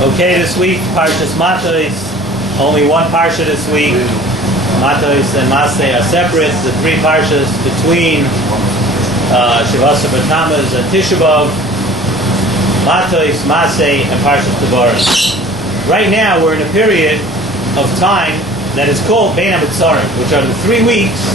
Okay, this week, Parshas Matos. Only one Parsha this week. Matos and Masei are separate. The three Parshas between SSSS Parshas and Tisha B'Av. Matos, Masei, and Parshas Devarim. Right now, we're in a period of time that is called Bein HaMitzarim, which are the 3 weeks.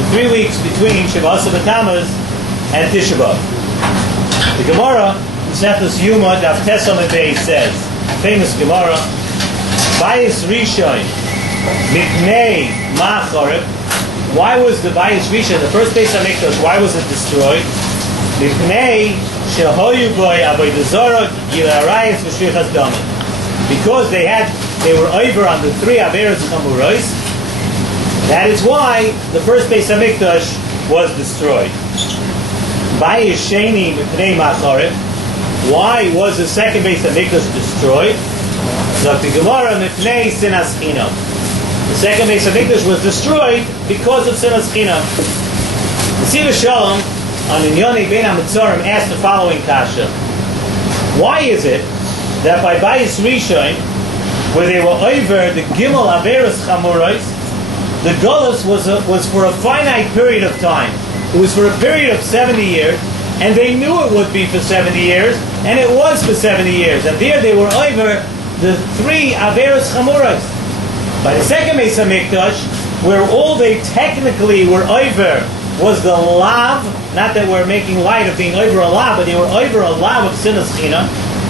The 3 weeks between SSSS Parshas and Tisha B'Av. The Gemara, Sefus Yuma, Daf Tesam Ebei says, famous Gemara, Bayis Rishon, Mipnei Ma'acharev. Why was the Bayis Rishon, the first Beis HaMikdash, why was it destroyed? Mipnei Shehoyu Boy Avodah Zarah Yilarayis V'Shrichas Damim. Because they were over on the 3 Averos Chamuros. That is why the first Beis HaMikdash was destroyed. Bayis Sheni Mipnei Ma'acharev. Why was the second Beis HaMikdash destroyed? The Gemara Mipnei Sinas Chinam. The second Beis HaMikdash was destroyed because of Sinas Chinam. The Siva Shalom on Inyoni Bein HaMitzarim asked the following kasha: why is it that by Bayis Rishon, where they were over the Gimel Averos Chamuros, the Golus was for a finite period of time? It was for a period of 70 years. And they knew it would be for 70 years, and it was for 70 years. And there they were over the 3 Averos Chamuros. By the second Beis HaMikdash, where all they technically were over was the lav, not that we're making light of being over a lav, but they were over a lav of Sinas Chinam.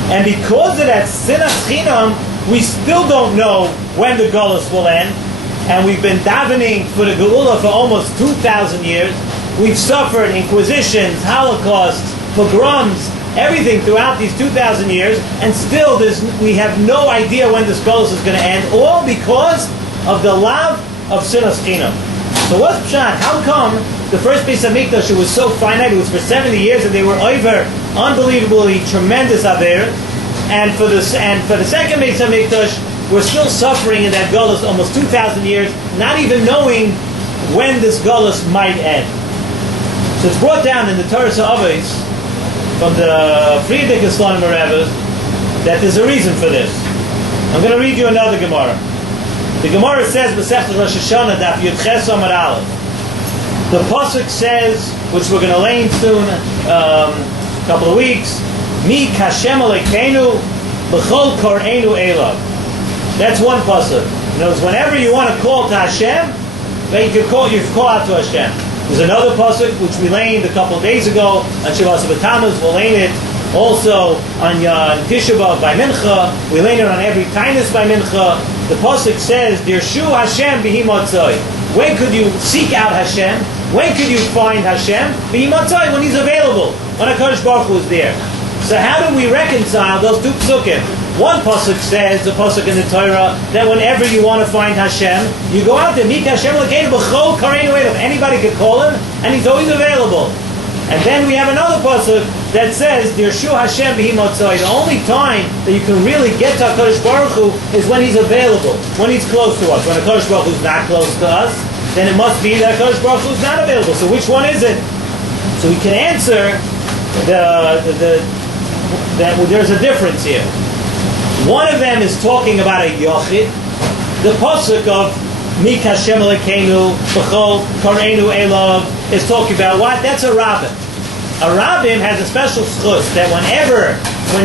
And because of that Sinas Chinam, we still don't know when the Golus will end. And we've been davening for the Geula for almost 2,000 years. We've suffered inquisitions, holocausts, pogroms, everything throughout these 2,000 years, and still we have no idea when this Golus is going to end, all because of the lav of Sinas Chinam. So what's Pshat? How come the first Beis HaMikdash, it was so finite, it was for 70 years, and they were over unbelievably tremendous Averos, and for the second Beis HaMikdash, we're still suffering in that Golus almost 2,000 years, not even knowing when this Golus might end. So it's brought down in the Torah Sa'avis from the Friedrich Islam Rebbe that there's a reason for this. I'm going to read you another Gemara. The Gemara says, B'Sechta Rosh Hashanah, Daf Yudches Amar Aleph. The Pasuk says, which we're going to lay in soon, a couple of weeks, Mi Kashem Alekeinu B'chol Kor'enu Elav. That's one Pasuk. In other words, whenever you want to call to Hashem, then you can call out to Hashem. There's another pasuk which we laned a couple of days ago on SSSS Parshas. We'll lane it also on Tisha B'Av by Mincha. We lane it on every Tainus by Mincha. The pasuk says, "Dirshu Hashem b'hi motzai." When could you seek out Hashem? When could you find Hashem? B'hi motzai, when He's available, when HaKadosh Baruch Hu is there. So how do we reconcile those two pasukim? One pasuk says, the pasuk in the Torah, that whenever you want to find Hashem, you go out there, Mik Hashem L'keinu B'chol Kareinu Elav. Anybody could call Him, and He's always available. And then we have another pasuk that says, Dirshu Hashem B'hi Motzai. The only time that you can really get to HaKadosh Baruch Hu is when He's available, when He's close to us. When HaKadosh Baruch Hu is not close to us, then it must be that HaKadosh Baruch Hu is not available. So which one is it? So we can answer that there's a difference here. One of them is talking about a yochid. The pasuk of Mik Hashem Elokeinu B'chol Kor'enu Elav is talking about what? That's a rabbin. A rabbin has a special schus that when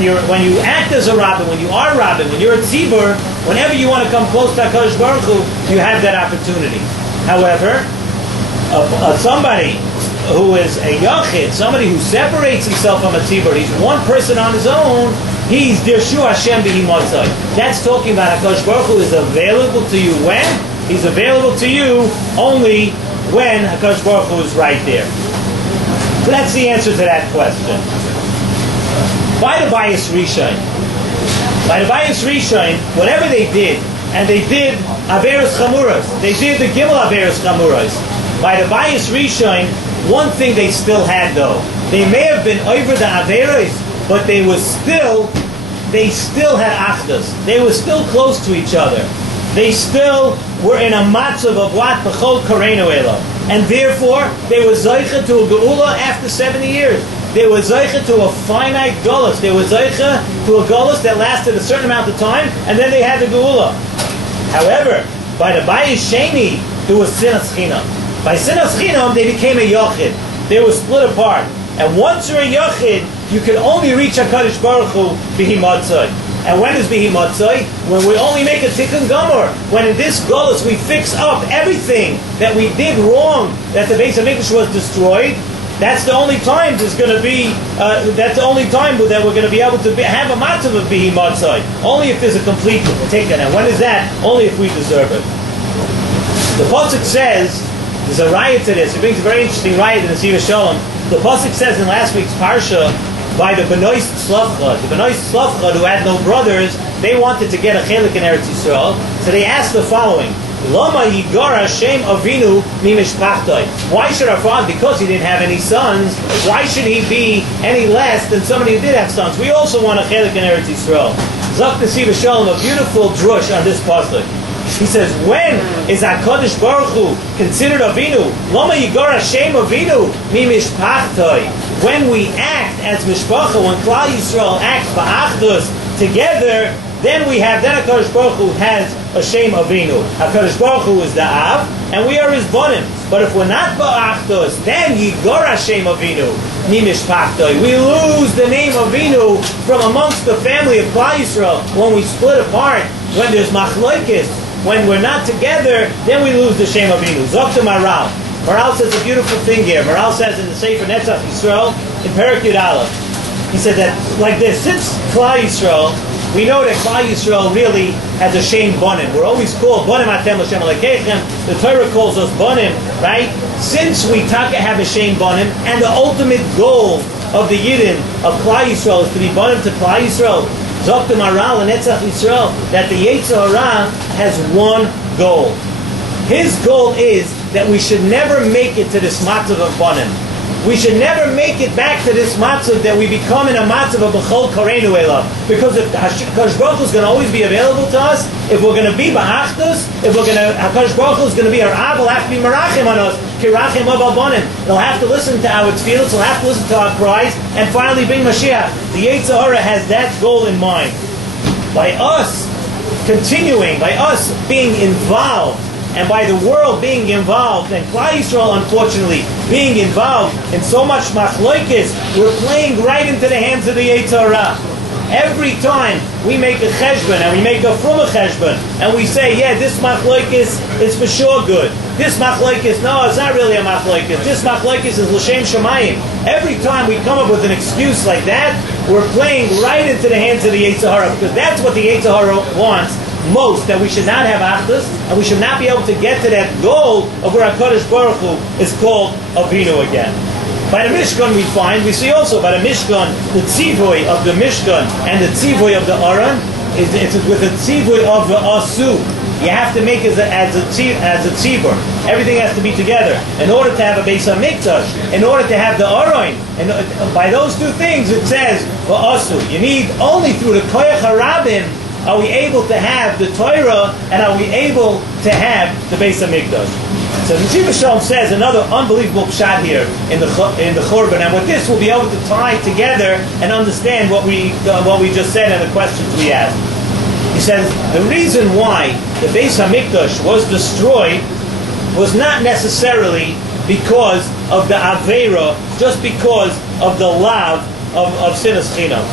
you act as a rabbin, when you are a rabbin, when you're a tzibur, whenever you want to come close to HaKadosh Baruch Hu, you have that opportunity. However, somebody who is a yochid, somebody who separates himself from a tzibur, he's one person on his own. He's Dirshu Hashem B'hi Motzai. That's talking about HaKadosh Baruch Hu is available to you when? He's available to you only when HaKadosh Baruch Hu is right there. So that's the answer to that question. By the Bayis Rishon, whatever they did, and they did Averos Chamuros, they did the Gimel Averos Chamuros. By the Bayis Rishon, one thing they still had though, they may have been over the Averos, but they still had achdus. They were still close to each other. They still were in a matzav of what? B'chol Kareinu Elav. And therefore, they were zeicha to a geula after 70 years. they were zeicha to a finite golus. They were zeicha to a golus that lasted a certain amount of time, and then they had the geula. However, by the Bayis Sheni, there was sinas chinam. By sinas chinam, they became a yochid. They were split apart. And once you're a yochid, you can only reach HaKadosh Baruch Hu bihi matzai. And when is bihi matzai? When we only make a tikkun gamor. When in this golus we fix up everything that we did wrong, that the Beis HaMikdash was destroyed. That's the only time there's going to be. That's the only time that we're going to be able to have a matzav of bihi matzai. Only if there's a complete tikkun. And when is that? Only if we deserve it. The pasuk says there's a riot to this. It brings a very interesting riot in the Siva Shalom. The pasuk says in last week's parsha, by the Benois Tzlavcha, who had no brothers, they wanted to get a chelik in Eretz Yisrael, so they asked the following: Lama Yigor Hashem Avinu Mimishpachtoi. Why should our father, because he didn't have any sons, why should he be any less than somebody who did have sons? We also want a chelik in Eretz Yisrael. Zok Nesiva Shalom, a beautiful drush on this pasuk. He says, when is HaKadosh Baruch Hu considered Avinu? Lama Yigor Hashem Avinu Mimishpachtoi. When we act as Mishpacha, when Klal Yisrael acts ba'achdus together, then HaKadosh Baruch Hu has Hashem Avinu. HaKadosh Baruch Hu is the Av, and we are his bonim. But if we're not ba'achdus, then Yigor Hashem Avinu Mimishpachtoi. We lose the name Avinu from amongst the family of Klal Yisrael. When we split apart, when there's machloikis, when we're not together, then we lose the Shem Avinu. Zokta Maral. Maral says a beautiful thing here. Maral says in the Sefer Netzach Yisrael, in Perek Yud Aleph, he said that like this, since Klal Yisrael, we know that Klal Yisrael really has a Shem Bonim. We're always called Bonim Atem L'Shem Alekeichem. The Torah calls us Bonim, right? Since we have a Shem Bonim, and the ultimate goal of the Yidden of Klal Yisrael is to be Bonim to Klal Yisrael, Zok the Maral and Netzach Yisrael, that the Yetzer Hara has one goal. His goal is that we should never make it to this matzav of Bonim. We should never make it back to this matzav that we become in a matzav of B'chol Koreinu Elav. Because if HaKadosh Baruch Hu is going to always be available to us, if we're going to be B'achdus, HaKadosh Baruch Hu is going to be our Ab, will have to be Merachim on us, Kirachim of Abonim. He'll have to listen to our tefillos, he'll have to listen to our cries, and finally bring Mashiach. The Yetzer Hara has that goal in mind. By us continuing, by us being involved, and by the world being involved, and Klal Yisrael, unfortunately, being involved in so much machloikis, we're playing right into the hands of the Yetzer Hara. Every time we make a cheshbon, and we make a from a cheshbon, and we say, yeah, this machloikis is for sure good. This machloikis, no, it's not really a machloikis. This machloikis is l'shem shamayim. Every time we come up with an excuse like that, we're playing right into the hands of the Yetzer Hara, because that's what the Yetzer Hara wants most, that we should not have achdus, and we should not be able to get to that goal of where HaKadosh Baruch Hu is called Avinu again. By the Mishkan we see also by the Mishkan, the tzivoy of the Mishkan and the tzivoy of the Aron, it's with the tzivoy of the Asu. You have to make it as a tzibur. Everything has to be together. In order to have a Beis HaMikdash, in order to have the Aron, and by those two things it says, Asu. You need only through the Koyach HaRabim are we able to have the Torah, and are we able to have the Beis HaMikdash. So the Siva Shalom says another unbelievable pshat here in the Churban, and with this we'll be able to tie together and understand what we just said and the questions we asked. He says the reason why the Beis HaMikdash was destroyed was not necessarily because of the Aveira, just because of the lav of Sinas Chinam.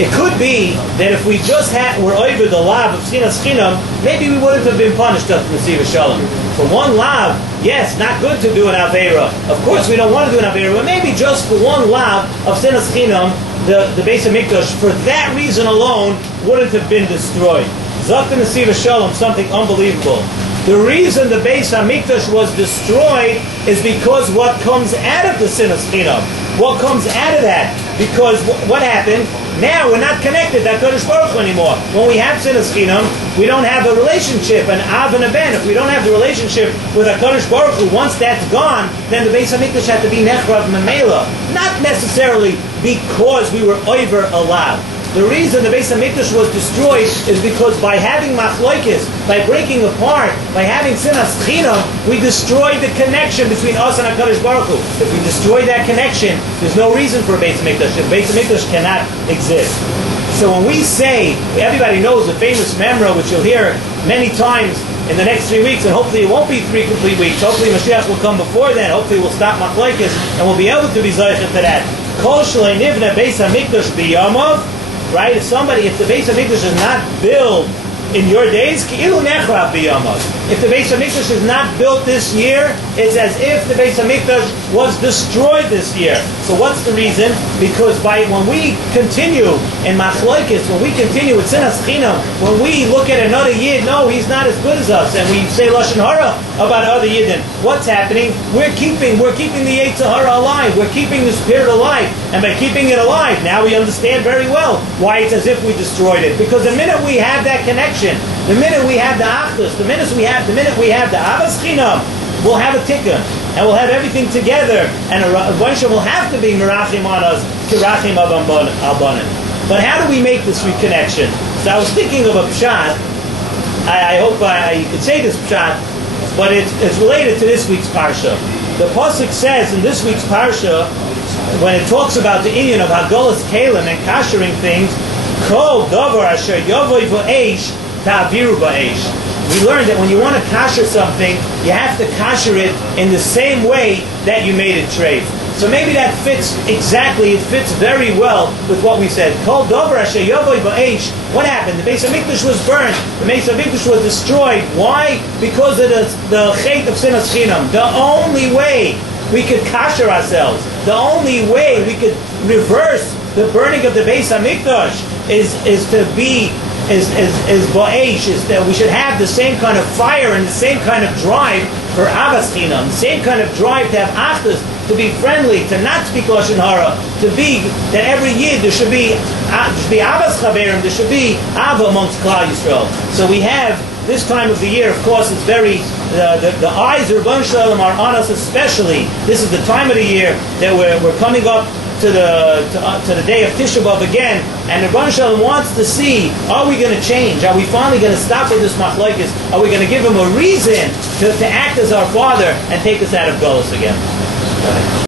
It could be that if we just were over the lav of Sinas Chinam, maybe we wouldn't have been punished just from the Siva Shalom. For one lav, yes, not good to do an Aveira. Of course we don't want to do an Aveira, but maybe just for one lav of Sinas Chinam, the Beis HaMikdash, for that reason alone, wouldn't have been destroyed. Zok in the Siva Shalom, something unbelievable. The reason the Beis HaMikdash was destroyed is because what comes out of the Sinas Chinam. What comes out of that? Because what happened? Now we're not connected to HaKadosh Baruch Hu anymore. When we have Sinas Chinam, we don't have a relationship, an Av and a Ben. If we don't have the relationship with HaKadosh Baruch Hu, once that's gone, then the Beis HaMikdash had to be Nechrav Memela. Not necessarily because we were over a lav. The reason the Beis HaMikdash was destroyed is because by having machlokes, by breaking apart, by having sinas chinam, we destroyed the connection between us and HaKadosh Baruch Hu. If we destroy that connection, there's no reason for a Beis HaMikdash. The Beis HaMikdash cannot exist. So when we say, everybody knows the famous memra, which you'll hear many times in the next 3 weeks, and hopefully it won't be 3 complete weeks. Hopefully Mashiach will come before then. Hopefully we'll stop machlokes and we'll be able to be zocheh to that. Kol shlei nivna Beis HaMikdash biyamav. Right? If the Beis HaMikdash is not built in your days, ki'ilu nechrab biyamav. If the Beis HaMikdash is not built this year, it's as if the Beis HaMikdash was destroyed this year. So what's the reason? Because when we continue in machlokes, when we continue with sinas chinam, when we look at another yid, no, he's not as good as us, and we say lashon hara about other yidden, what's happening? We're keeping the Yetzer Hara alive. We're keeping the spirit alive, and by keeping it alive, now we understand very well why it's as if we destroyed it. Because the minute we have that connection, the minute we have the achdus, the minute we have the avas chinam, we'll have a tikkun, and we'll have everything together, and a Moshe will have to be merachim on us, kirachim albanim. But how do we make this reconnection? So I was thinking of a pshat. I hope you could say this pshat, but it's related to this week's parsha. The pasuk says in this week's parsha, when it talks about the inyan of hagolas kalim and kashering things, kol davar asher yavoy v'eish ta'aviru ba'eish. We learned that when you want to kasher something, you have to kasher it in the same way that you made it treif. So maybe that fits exactly, it fits very well with what we said. Kol davar asher yavoy ba'eish. What happened? The Beis HaMikdash was burned. The Beis HaMikdash was destroyed. Why? Because of the chait of sinas chinam. The only way we could kasher ourselves, the only way we could reverse the burning of the Beis HaMikdash is ba'esh, is that we should have the same kind of fire and the same kind of drive for avas chinam, the same kind of drive to have achdus, to be friendly, to not speak lashon hara, to be that every yid there should be avas chaverim, there should be ava amongst Klal Yisrael. So we have this time of the year, of course, it's very the eyes of Rebbeinu Shalom are on us especially. This is the time of the year that we're coming up to the day of Tisha B'Av again, and Rebbeinu Shalom wants to see, are we going to change? Are we finally going to stop with this machlokes? Are we going to give him a reason to act as our Father and take us out of Golus again?